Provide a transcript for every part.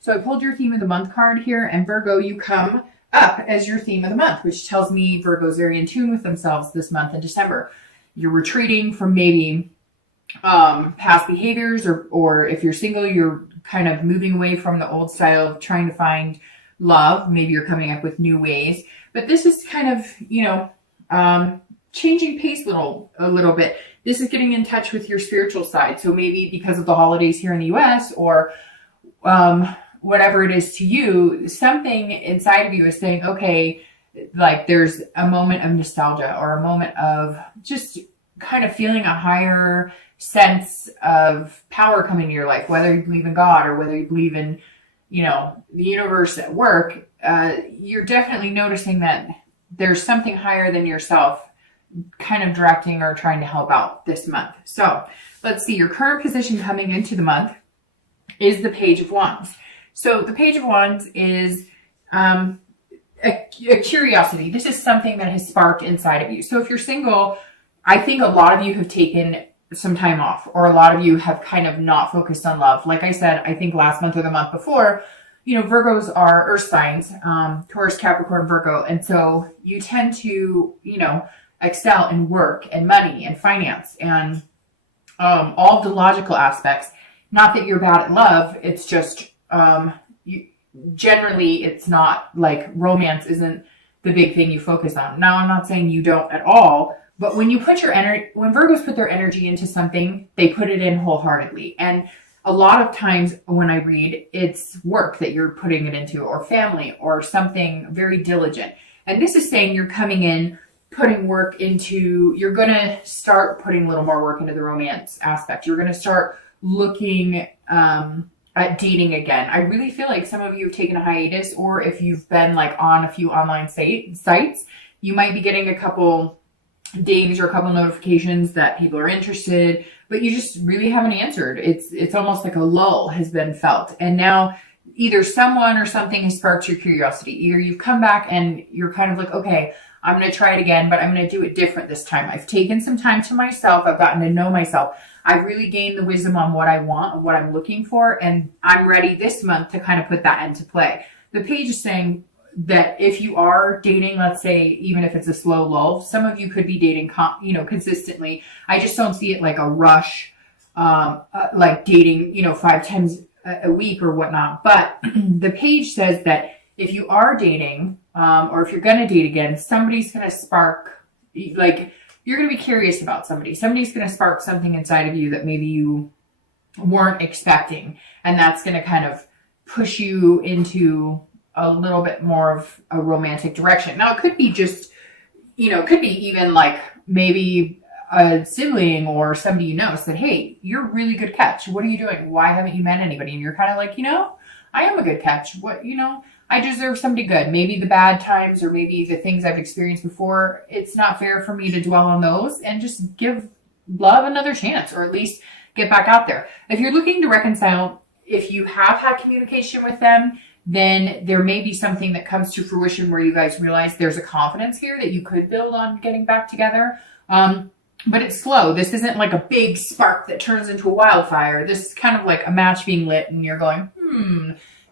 So I pulled your theme of the month card here, and Virgo, you come up as your theme of the month, which tells me Virgo's very in tune with themselves this month in December. You're retreating from maybe past behaviors, or if you're single, you're kind of moving away from the old style of trying to find love. Maybe you're coming up with new ways, but this is kind of, changing pace a little bit. This is getting in touch with your spiritual side. So maybe because of the holidays here in the US, or whatever it is to you, something inside of you is saying, okay, like there's a moment of nostalgia, or a moment of just kind of feeling a higher sense of power coming to your life, whether you believe in God or whether you believe in, the universe at work. You're definitely noticing that there's something higher than yourself kind of directing or trying to help out this month. So let's see, your current position coming into the month is the Page of Wands. So the Page of Wands is a curiosity. This is something that has sparked inside of you. So if you're single, I think a lot of you have taken some time off, or a lot of you have kind of not focused on love. Like I said, I think last month or the month before, Virgos are earth signs, Taurus, Capricorn, Virgo. And so you tend to, excel in work and money and finance and all of the logical aspects. Not that you're bad at love. It's just generally it's not like romance isn't the big thing you focus on. Now, I'm not saying you don't at all, but when you put when Virgos put their energy into something, they put it in wholeheartedly. And a lot of times when I read, it's work that you're putting it into, or family, or something very diligent. And this is saying you're coming in, putting work into, you're going to start putting a little more work into the romance aspect. You're going to start looking at dating again. I really feel like some of you have taken a hiatus, or if you've been like on a few online sites, you might be getting a couple dings or a couple notifications that people are interested, but you just really haven't answered. It's almost like a lull has been felt. And now either someone or something has sparked your curiosity. Either you've come back and you're kind of like, okay, I'm going to try it again, but I'm going to do it different this time. I've taken some time to myself. I've gotten to know myself. I've really gained the wisdom on what I want and what I'm looking for. And I'm ready this month to kind of put that into play. The page is saying that if you are dating, let's say, even if it's a slow lull, some of you could be dating, consistently. I just don't see it like a rush, like dating, 5 times a week or whatnot. But the page says that if you are dating, or if you're going to date again, somebody's going to spark, like, you're going to be curious about somebody. Somebody's going to spark something inside of you that maybe you weren't expecting. And that's going to kind of push you into a little bit more of a romantic direction. Now, it could be just, it could be even like maybe a sibling or somebody said, hey, you're a really good catch. What are you doing? Why haven't you met anybody? And you're kind of like, I am a good catch. I deserve somebody good. Maybe the bad times, or maybe the things I've experienced before, it's not fair for me to dwell on those, and just give love another chance, or at least get back out there. If you're looking to reconcile, if you have had communication with them, then there may be something that comes to fruition where you guys realize there's a confidence here that you could build on getting back together. But it's slow. This isn't like a big spark that turns into a wildfire. This is kind of like a match being lit and you're going,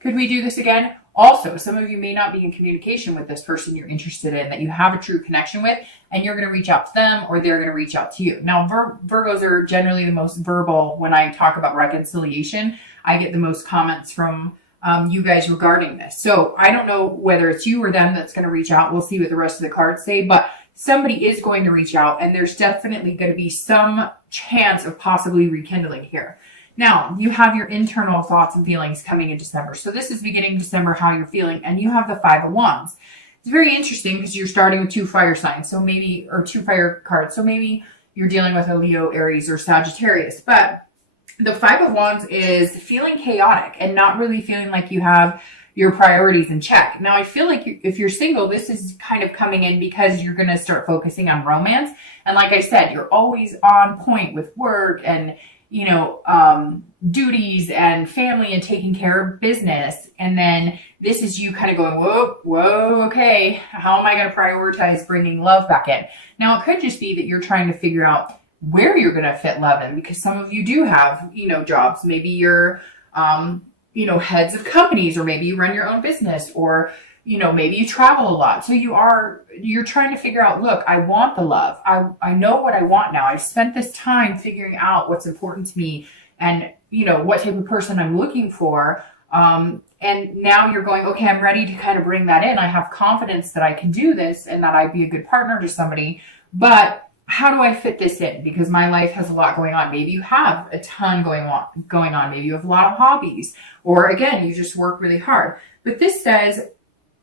could we do this again? Also, some of you may not be in communication with this person you're interested in, that you have a true connection with, and you're going to reach out to them, or they're going to reach out to you. Now, Virgos are generally the most verbal. When I talk about reconciliation, I get the most comments from you guys regarding this. So I don't know whether it's you or them that's going to reach out. We'll see what the rest of the cards say, but somebody is going to reach out, and there's definitely going to be some chance of possibly rekindling here. Now, you have your internal thoughts and feelings coming in December. So this is beginning December, how you're feeling, and you have the 5 of Wands. It's very interesting because you're starting with 2 fire signs, so maybe, or 2 fire cards. So maybe you're dealing with a Leo, Aries, or Sagittarius. But the 5 of Wands is feeling chaotic and not really feeling like you have your priorities in check. Now, I feel like if you're single, this is kind of coming in because you're going to start focusing on romance. And like I said, you're always on point with work and duties and family and taking care of business. And then this is you kind of going, whoa, okay, how am I going to prioritize bringing love back in? Now, it could just be that you're trying to figure out where you're going to fit love in, because some of you do have, jobs. Maybe you're, heads of companies, or maybe you run your own business, or, maybe you travel a lot. So you're trying to figure out, look, I want the love. I know what I want now. I've spent this time figuring out what's important to me and, what type of person I'm looking for. And now you're going, okay, I'm ready to kind of bring that in. I have confidence that I can do this and that I'd be a good partner to somebody, but how do I fit this in? Because my life has a lot going on. Maybe you have a ton going on. Maybe you have a lot of hobbies, or again, you just work really hard. But this says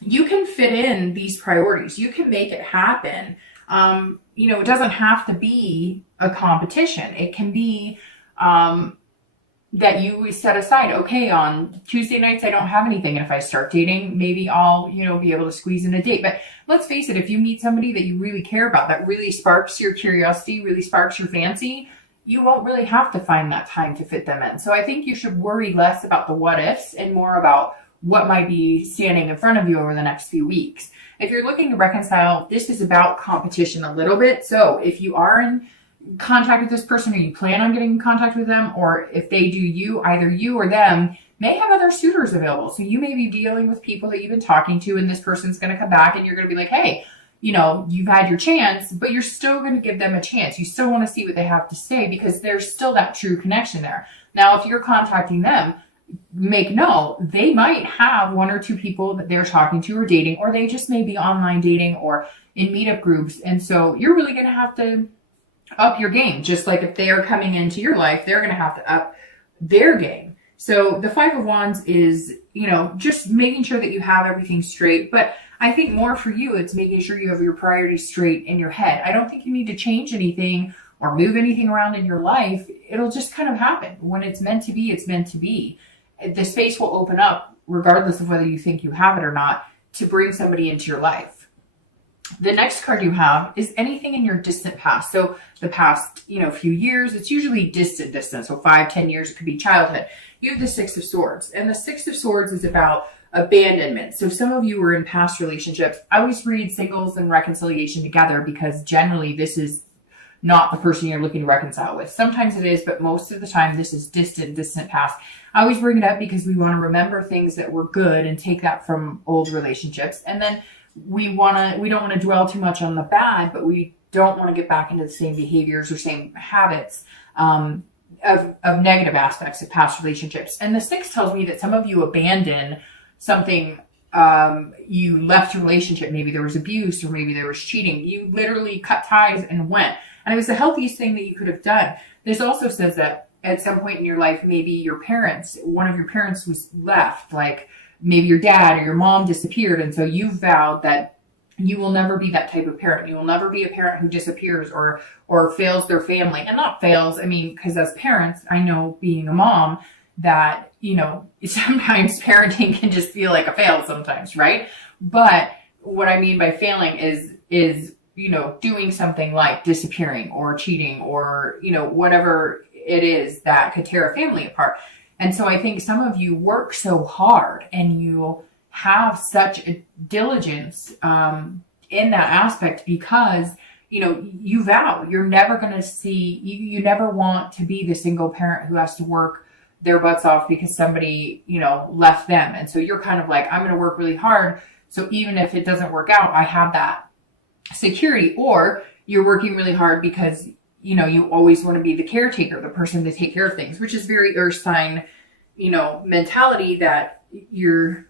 you can fit in these priorities. You can make it happen. It doesn't have to be a competition. It can be, that you set aside, okay, on Tuesday nights, I don't have anything. And if I start dating, maybe I'll, be able to squeeze in a date. But let's face it, if you meet somebody that you really care about, that really sparks your curiosity, really sparks your fancy, you won't really have to find that time to fit them in. So I think you should worry less about the what ifs and more about what might be standing in front of you over the next few weeks. If you're looking to reconcile, this is about competition a little bit. So if you are in contact with this person, or you plan on getting in contact with them, or if they do you, either you or them may have other suitors available. So you may be dealing with people that you've been talking to, and this person's going to come back and you're going to be like, hey, you've had your chance, but you're still going to give them a chance. You still want to see what they have to say because there's still that true connection there. Now, if you're contacting them, make note, they might have one or two people that they're talking to or dating, or they just may be online dating or in meetup groups. And so you're really going to have to up your game. Just like if they are coming into your life, they're going to have to up their game. So the Five of Wands is, just making sure that you have everything straight. But I think more for you, it's making sure you have your priorities straight in your head. I don't think you need to change anything or move anything around in your life. It'll just kind of happen. When it's meant to be, it's meant to be. The space will open up, regardless of whether you think you have it or not, to bring somebody into your life. The next card you have is anything in your distant past. So the past, few years, it's usually distant. So 5-10 years, it could be childhood. You have the Six of Swords, and the Six of Swords is about abandonment. So some of you were in past relationships. I always read singles and reconciliation together because generally this is not the person you're looking to reconcile with. Sometimes it is, but most of the time this is distant past. I always bring it up because we want to remember things that were good and take that from old relationships. And then we don't want to dwell too much on the bad, but we don't want to get back into the same behaviors or same habits of negative aspects of past relationships. And the Six tells me that some of you abandon something. You left a relationship. Maybe there was abuse, or maybe there was cheating. You literally cut ties and went. And it was the healthiest thing that you could have done. This also says that at some point in your life, maybe one of your parents was left, like maybe your dad or your mom disappeared. And so you vowed that you will never be that type of parent. You will never be a parent who disappears or fails their family. And not fails, because as parents, I know being a mom that, sometimes parenting can just feel like a fail sometimes, right? But what I mean by failing is doing something like disappearing or cheating or, whatever it is that could tear a family apart. And so I think some of you work so hard and you have such a diligence in that aspect because, you vow you're never going to see, you never want to be the single parent who has to work their butts off because somebody, left them. And so you're kind of like, I'm going to work really hard. So even if it doesn't work out, I have that security. Or you're working really hard because you always want to be the caretaker, the person to take care of things, which is very earth sign, mentality that you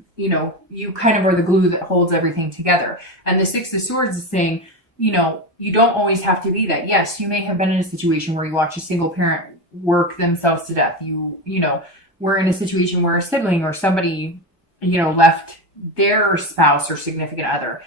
kind of are the glue that holds everything together. And the Six of Swords is saying, you don't always have to be that. Yes, you may have been in a situation where you watch a single parent work themselves to death. You were in a situation where a sibling or somebody, left their spouse or significant other.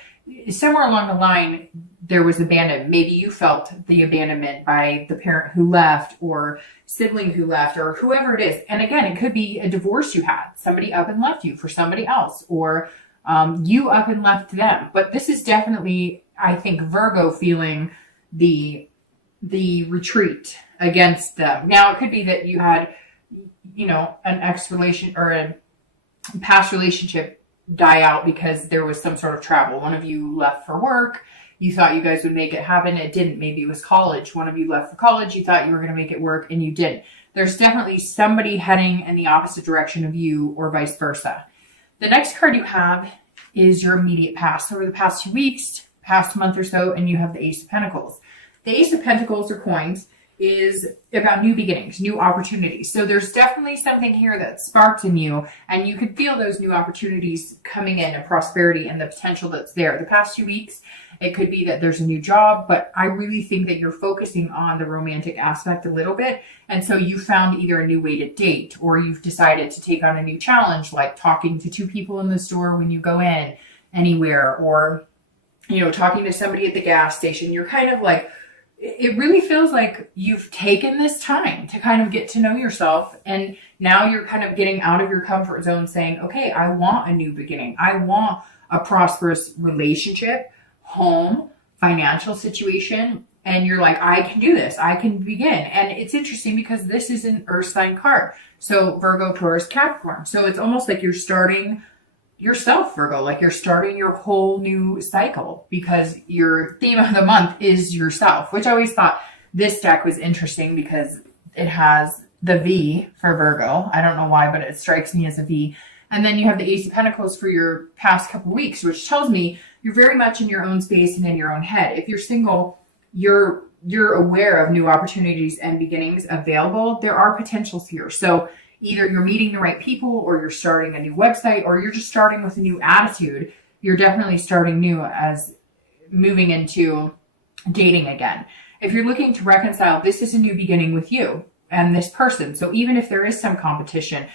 Somewhere along the line, there was abandonment. Maybe you felt the abandonment by the parent who left or sibling who left or whoever it is. And again, it could be a divorce you had. Somebody up and left you for somebody else, or you up and left them. But this is definitely, I think, Virgo feeling the retreat against them. Now, it could be that you had, an ex-relation or a past relationship die out because there was some sort of travel. One of you left for work. You thought you guys would make it happen. It didn't. Maybe it was college. One of you left for college. You thought you were going to make it work and you didn't. there's definitely somebody heading in the opposite direction of you or vice versa. The next card you have is your immediate past. Over the past 2 weeks, past month or so, and you have the Ace of Pentacles. The Ace of Pentacles or coins is about new beginnings, new opportunities. So there's definitely something here that sparked in you, and you could feel those new opportunities coming in and prosperity and the potential that's there. The past 2 weeks, it could be that there's a new job, but I really think that you're focusing on the romantic aspect a little bit. And so you found either a new way to date, or you've decided to take on a new challenge, like talking to 2 people in the store when you go in anywhere, or, you know, talking to somebody at the gas station. You're kind of like, it really feels like you've taken this time to kind of get to know yourself. And now you're kind of getting out of your comfort zone saying, okay, I want a new beginning. I want a prosperous relationship, home, financial situation. And you're like, I can do this. I can begin. And it's interesting because this is an earth sign card. So Virgo, Taurus, Capricorn. So it's almost like you're starting yourself, Virgo, like you're starting your whole new cycle, because your theme of the month is yourself, which I always thought this deck was interesting because it has the V for Virgo. I don't know why, but it strikes me as a V. And then you have the Ace of Pentacles for your past couple weeks, which tells me you're very much in your own space and in your own head. If you're single, you're aware of new opportunities and beginnings available. There are potentials here. So either you're meeting the right people, or you're starting a new website, or you're just starting with a new attitude. You're definitely starting new as moving into dating again. If you're looking to reconcile, this is a new beginning with you and this person. So even if there is some competition,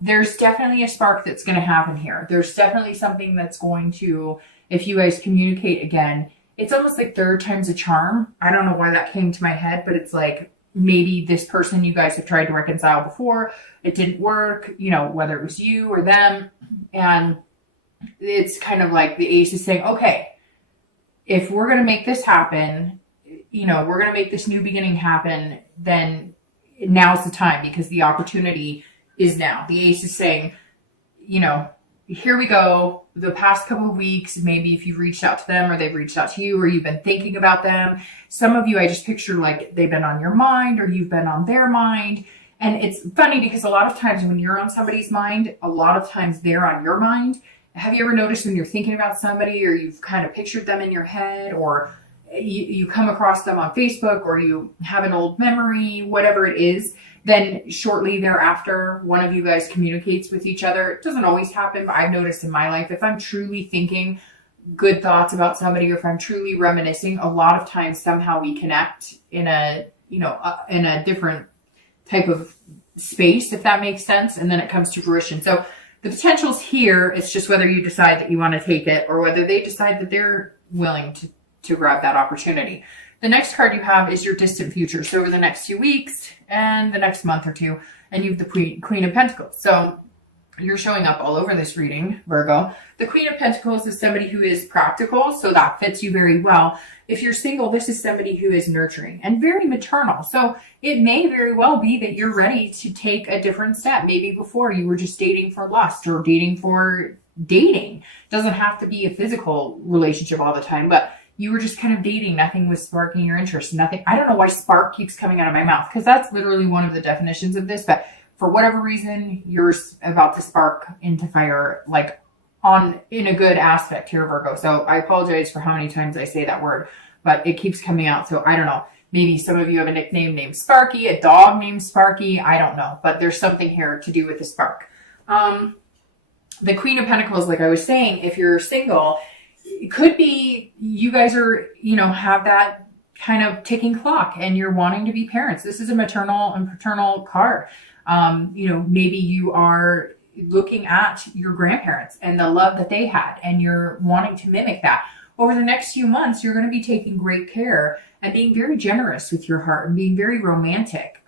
there's definitely a spark that's going to happen here. There's definitely something that's going to, if you guys communicate again, it's almost like third time's a charm. I don't know why that came to my head, but it's like, maybe this person you guys have tried to reconcile before, it didn't work, you know, whether it was you or them. And it's kind of like the Ace is saying, okay, if we're going to make this happen, you know, we're going to make this new beginning happen, then now's the time, because the opportunity is now. The Ace is saying, you know, here we go. The past couple of weeks, maybe if you've reached out to them or they've reached out to you, or you've been thinking about them. Some of you, I just picture like they've been on your mind, or you've been on their mind. And it's funny because a lot of times when you're on somebody's mind, a lot of times they're on your mind. Have you ever noticed when you're thinking about somebody, or you've kind of pictured them in your head, or you come across them on Facebook, or you have an old memory, whatever it is, then shortly thereafter, one of you guys communicates with each other. It doesn't always happen, but I've noticed in my life, if I'm truly thinking good thoughts about somebody, or if I'm truly reminiscing, a lot of times somehow we connect in a, you know, in a different type of space, if that makes sense. And then it comes to fruition. So the potential's here. It's just whether you decide that you want to take it, or whether they decide that they're willing to grab that opportunity. The next card you have is your distant future. So over the next few weeks and the next month or two, and you have the Queen of Pentacles. So you're showing up all over this reading, Virgo. The Queen of Pentacles is somebody who is practical, so that fits you very well. If you're single, this is somebody who is nurturing and very maternal. So it may very well be that you're ready to take a different step. Maybe before you were just dating for lust, or dating for dating. It doesn't have to be a physical relationship all the time, but you were just kind of dating. Nothing was sparking your interest. Nothing. I don't know why spark keeps coming out of my mouth, because that's literally one of the definitions of this. But for whatever reason, you're about to spark into fire, like in a good aspect here, Virgo. So I apologize for how many times I say that word, but it keeps coming out. So I don't know. Maybe some of you have a nickname named Sparky, a dog named Sparky. I don't know, but there's something here to do with the spark. The Queen of Pentacles, like I was saying, if you're single, it could be you guys are, you know, have that kind of ticking clock and you're wanting to be parents. This is a maternal and paternal card. You know, maybe you are looking at your grandparents and the love that they had, and you're wanting to mimic that. Over the next few months, you're going to be taking great care and being very generous with your heart and being very romantic.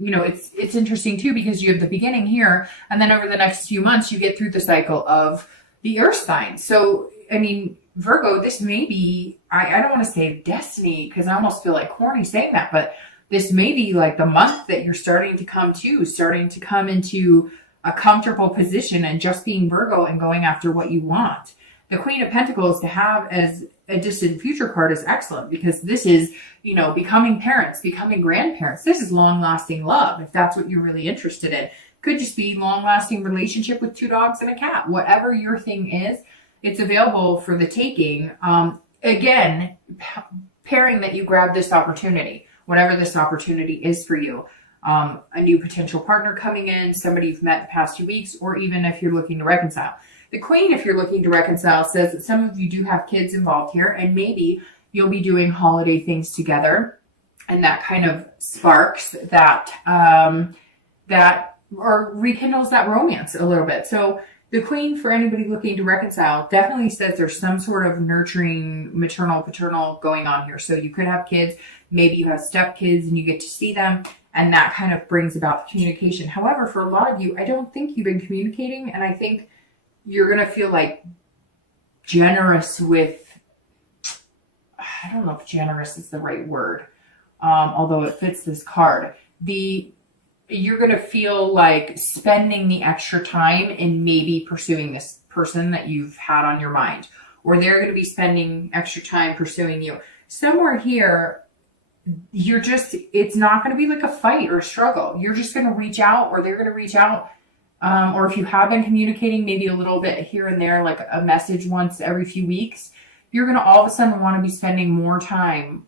You know, it's interesting too, because you have the beginning here, and then over the next few months, you get through the cycle of the earth signs. So, I mean, Virgo, this may be, I don't want to say destiny, because I almost feel like corny saying that, but this may be like the month that you're starting to come into a comfortable position and just being Virgo and going after what you want. The Queen of Pentacles to have as a distant future card is excellent because this is, you know, becoming parents, becoming grandparents. This is long-lasting love, if that's what you're really interested in. Could just be long-lasting relationship with 2 dogs and a cat. Whatever your thing is, it's available for the taking. Again, pairing that you grab this opportunity, whatever this opportunity is for you. A new potential partner coming in, somebody you've met the past 2 weeks, or even if you're looking to reconcile. The Queen, if you're looking to reconcile, says that some of you do have kids involved here, and maybe you'll be doing holiday things together, and that kind of sparks that, or rekindles that romance a little bit. So the Queen, for anybody looking to reconcile, definitely says there's some sort of nurturing, maternal, paternal going on here. So you could have kids, maybe you have stepkids and you get to see them, and that kind of brings about communication. However, for a lot of you, I don't think you've been communicating, and I think you're going to feel like generous with, I don't know if generous is the right word, although it fits this card. You're going to feel like spending the extra time in maybe pursuing this person that you've had on your mind, or they're going to be spending extra time pursuing you. Somewhere here, it's not going to be like a fight or a struggle. You're just going to reach out, or they're going to reach out. Or if you have been communicating maybe a little bit here and there, like a message once every few weeks, you're going to all of a sudden want to be spending more time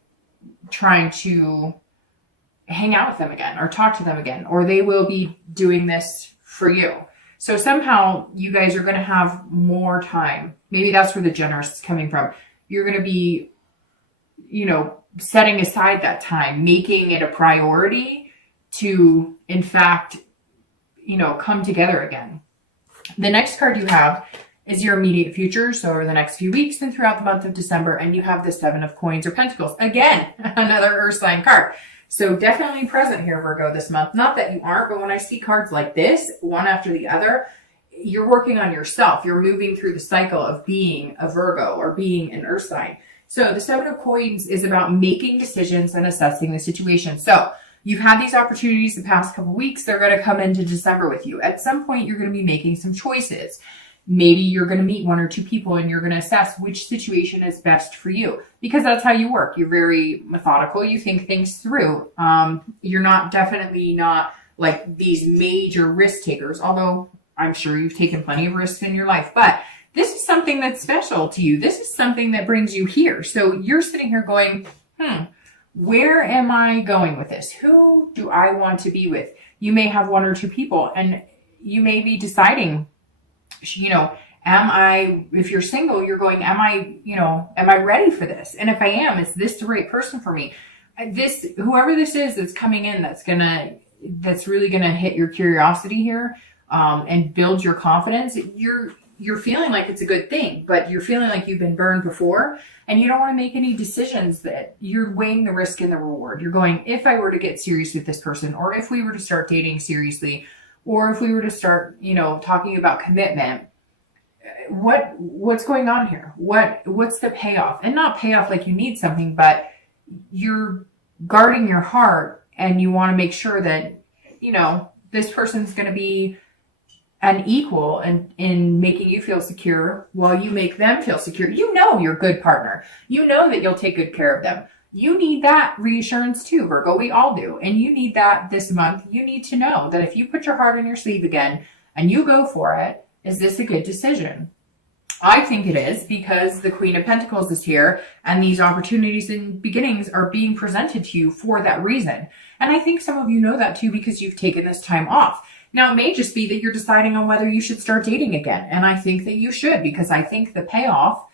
trying to hang out with them again or talk to them again, or they will be doing this for you. So somehow you guys are going to have more time. Maybe that's where the generous is coming from. You're going to be, you know, setting aside that time, making it a priority to, in fact, you know, come together again. The next card you have is your immediate future. So over the next few weeks and throughout the month of December, and you have the 7 of Coins or Pentacles. Again, another earth sign card. So definitely present here, Virgo, this month. Not that you aren't, but when I see cards like this, one after the other, you're working on yourself. You're moving through the cycle of being a Virgo or being an earth sign. So the 7 of Coins is about making decisions and assessing the situation. So you've had these opportunities the past couple weeks. They're going to come into December with you. At some point, you're going to be making some choices. Maybe you're going to meet 1 or 2 people and you're going to assess which situation is best for you, because that's how you work. You're very methodical. You think things through. You're definitely not like these major risk takers, although I'm sure you've taken plenty of risks in your life, but this is something that's special to you. This is something that brings you here. So you're sitting here going, where am I going with this? Who do I want to be with? You may have 1 or 2 people, and you may be deciding, you know, if you're single, you're going, am I ready for this? And if I am, is this the right person for me? Whoever this is that's coming in, that's really going to hit your curiosity here, and build your confidence. You're feeling like it's a good thing, but you're feeling like you've been burned before, and you don't want to make any decisions that you're weighing the risk and the reward. You're going, if I were to get serious with this person, or if we were to start dating seriously, or if we were to start, you know, talking about commitment, what's going on here? What's the payoff? And not payoff like you need something, but you're guarding your heart, and you want to make sure that, you know, this person's going to be an equal in making you feel secure while you make them feel secure. You know you're a good partner. You know that you'll take good care of them. You need that reassurance too, Virgo. We all do. And you need that this month. You need to know that if you put your heart on your sleeve again and you go for it, is this a good decision? I think it is, because the Queen of Pentacles is here, and these opportunities and beginnings are being presented to you for that reason. And I think some of you know that too, because you've taken this time off. Now, it may just be that you're deciding on whether you should start dating again. And I think that you should, because I think the payoff,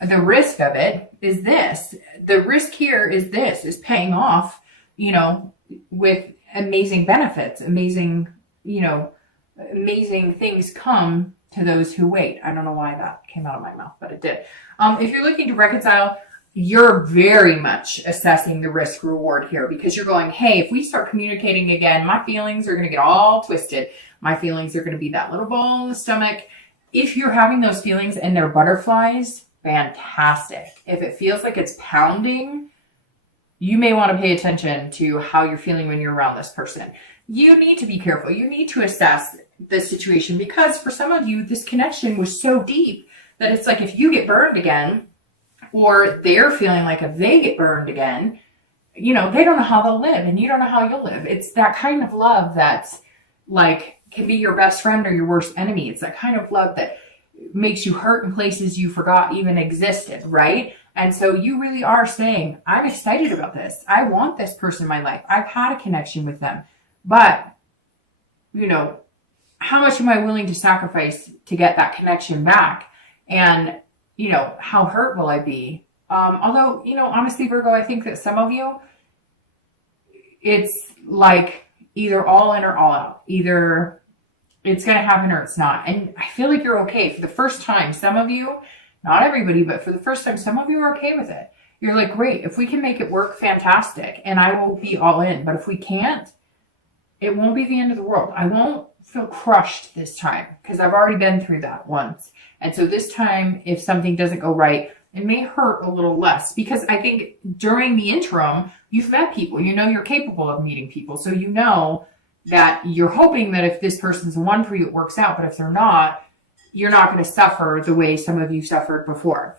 the risk of it is this. The risk here is paying off, you know, with amazing benefits, amazing things come to those who wait. I don't know why that came out of my mouth, but it did. If you're looking to reconcile, you're very much assessing the risk reward here, because you're going, hey, if we start communicating again, my feelings are going to get all twisted. My feelings are going to be that little ball in the stomach. If you're having those feelings and they're butterflies, fantastic. If it feels like it's pounding, you may want to pay attention to how you're feeling when you're around this person. You need to be careful. You need to assess the situation, because for some of you, this connection was so deep that it's like if you get burned again, or they're feeling like if they get burned again, you know, they don't know how they'll live and you don't know how you'll live. It's that kind of love that's like can be your best friend or your worst enemy. It's that kind of love that makes you hurt in places you forgot even existed, right? And so you really are saying, I'm excited about this. I want this person in my life. I've had a connection with them. But, you know, how much am I willing to sacrifice to get that connection back? And, you know, how hurt will I be? Although, you know, honestly, Virgo, I think that some of you, it's like either all in or all out. Either it's going to happen or it's not. And I feel like you're okay. For the first time, some of you, not everybody, but for the first time, some of you are okay with it. You're like, great, if we can make it work, fantastic. And I will be all in. But if we can't, it won't be the end of the world. I won't feel crushed this time because I've already been through that once. And so this time, if something doesn't go right, it may hurt a little less because I think during the interim, you've met people. You know you're capable of meeting people. So you know that you're hoping that if this person's the one for you, it works out. But if they're not, you're not going to suffer the way some of you suffered before.